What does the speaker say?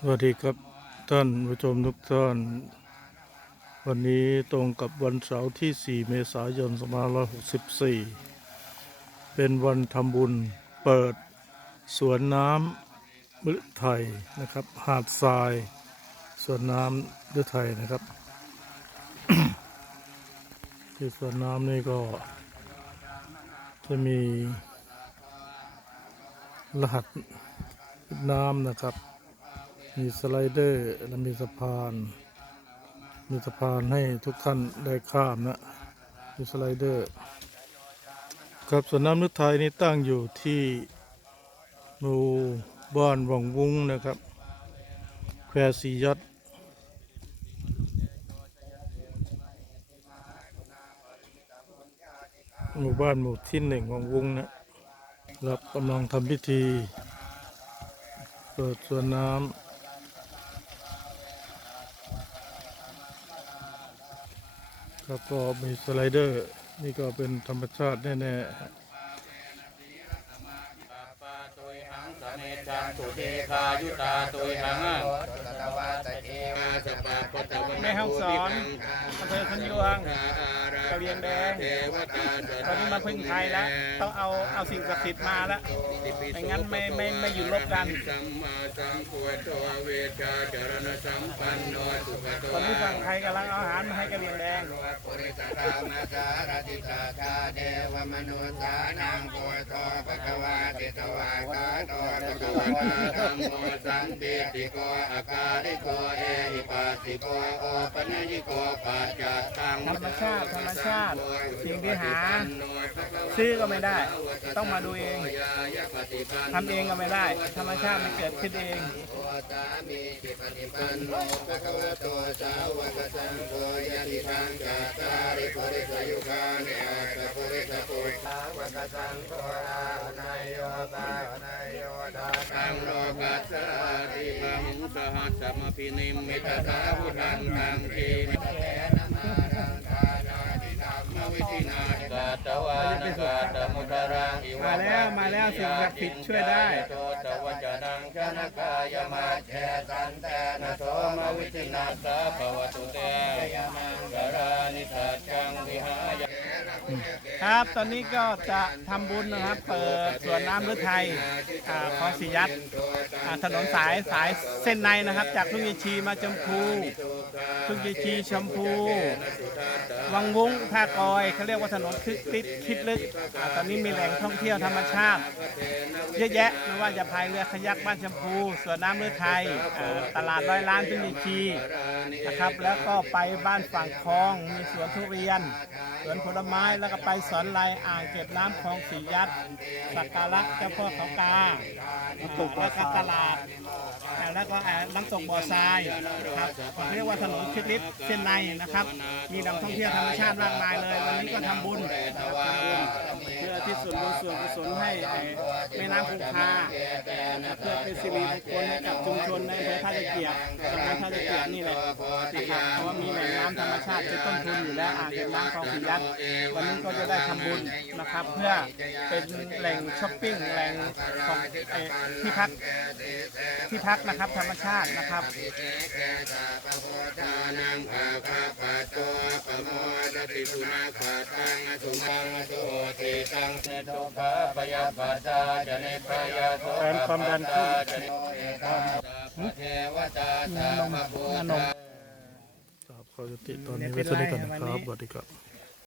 สวัสดีครับท่านผู้ชมทุกท่าน วันนี้ตรงกับวันเสาร์ที่ 4 เมษายน 2564 เป็นวันทำบุญเปิดสวนน้ำมฤทัยนะครับ หาดทรายสวนน้ำมฤทัยนะครับ ที่สวนน้ำนี่ก็จะมีรหัสน้ำนะครับ มีสไลเดอร์และมีสะพาน มีสะพานให้ทุกท่านได้ข้ามนะ มีสไลเดอร์ ครับสวนน้ำนึกไทยนี่ตั้งอยู่ที่หมู่บ้านวังวุ้งนะครับ แควสียัดหมู่บ้านหมู่ที่หนึ่งของวุ้งนะครับกำลังทำพิธี เปิดสวนน้ำ ครับก็มีสไลเดอร์ นี่ก็เป็นธรรมชาติแน่ปาตุยหังสเมจันตุเทคายุตาตุยหังมาสปะปะตะวันแม่ห้องสอนอำเภอพันยวงกะเหรี่ยงแดงตอนนี้มาพึ่งไทยแล้ว ต้องเอาเอาสิ่งศักดิ์สิทธิ์มาแล้วไม่งั้นไม่ไม่ไม่อยู่รบกันตอนนี้ฝั่งไทยกำลังเอาอาหารมาให้กะเหรี่ยงแดง ริสธรรมสารติตาชาเดวมนุษานังโพโธภควาติตวากาโตภควาธัมโมสันติติโกอาการิโกเอหิปัสสิโกโอปนญิโกปัจจัตตังธรรมชาติธรรมชาติสิ่งที่หา ซื้อก็ไม่ได้ ต้องมาดูเองทำเองก็ไม่ได้ ธรรมชาติมันเกิดขึ้นเอง ทังจัตตาริปุริสยุคานิอาตปุริสปุริสาวกสังโฆอาหุนายโยตาหุนายโยตาตังโลกัสสะติมังสหัสสมพินิมมิตสาวุธังตังทีมิตเตนะมารังกานาติธรรมวิธินากาตวานกาตมุตรังอิวะมาแล้วมาแล้วสิ่งศักดิ์สิทธิ์ช่วยได้โตตวัจนังชนกายมาเชสันเตนะโสมวิธินาสาภวตุเต ครับ ตอนนี้ก็จะทำบุญนะครับเปิดสวนน้ำฤทัยอ่าคลองสียัดอ่าถนนสายสายเส้นในนะครับ จากทุ่งยีชีมาจมพู ทุ่งยีชีชมพู วังวุ้งท่ากอยเขาเรียกว่าถนนคิดคิดคิดลึกอ่าตอนนี้มีแหล่งท่องเที่ยวธรรมชาติ เยอะแยะไม่ว่าจะพายเรือขยักบ้านชมพูสวนน้ำฤทัยอ่าตลาดร้อยล้านทุ่งยีชีนะครับ แล้วก็ไปบ้านฝั่งคลอง มีสวนทุเรียน สวนผลไม้แล้วก็ไปสอนลายอ่างเก็บน้ำคลองสียัดสักการะเจ้าพ่อเขากาน้ำตกแล้วก็ตลาดอ่า แล้วก็อ่าน้ำตกบ่อทรายครับเรียกว่าถนนคิดลิฟเส้นในนะครับ มีแหล่งท่องเที่ยวธรรมชาติมากมายเลยวันนี้ก็ทำบุญนะครับทำบุญเพื่อที่ส่วนบุญส่วนกุศลให้แม่น้ำคงคาเพื่อเป็นสิริมงคลให้กับชุมชนในอำเภอท่าตะเกียบตำบลท่าตะเกียบนี่แหละนะครับเพราะว่ามีแหล่งน้ำธรรมชาติเป็นต้นทุนอยู่แล้วอ่างเก็บน้ำคลองสียัดวันนี้ก็จะได้ทำบุญนะครับ เพื่อเป็นแหล่งช้อปปิ้งแหล่งของที่พักที่พักนะครับนะครับทานังภาคาปัตตัวปโมดติสุนาขาตังอสุมังอสุโหติตังเสตุภาปยาปัจจาจะในพยาโสแฟนความดันขึ้นจะในเอตาเทวตาตาพระพุทธๆครับขอยุติตอนนี้ไว้เท่านี้ก่อนนะครับสวัสดีครับ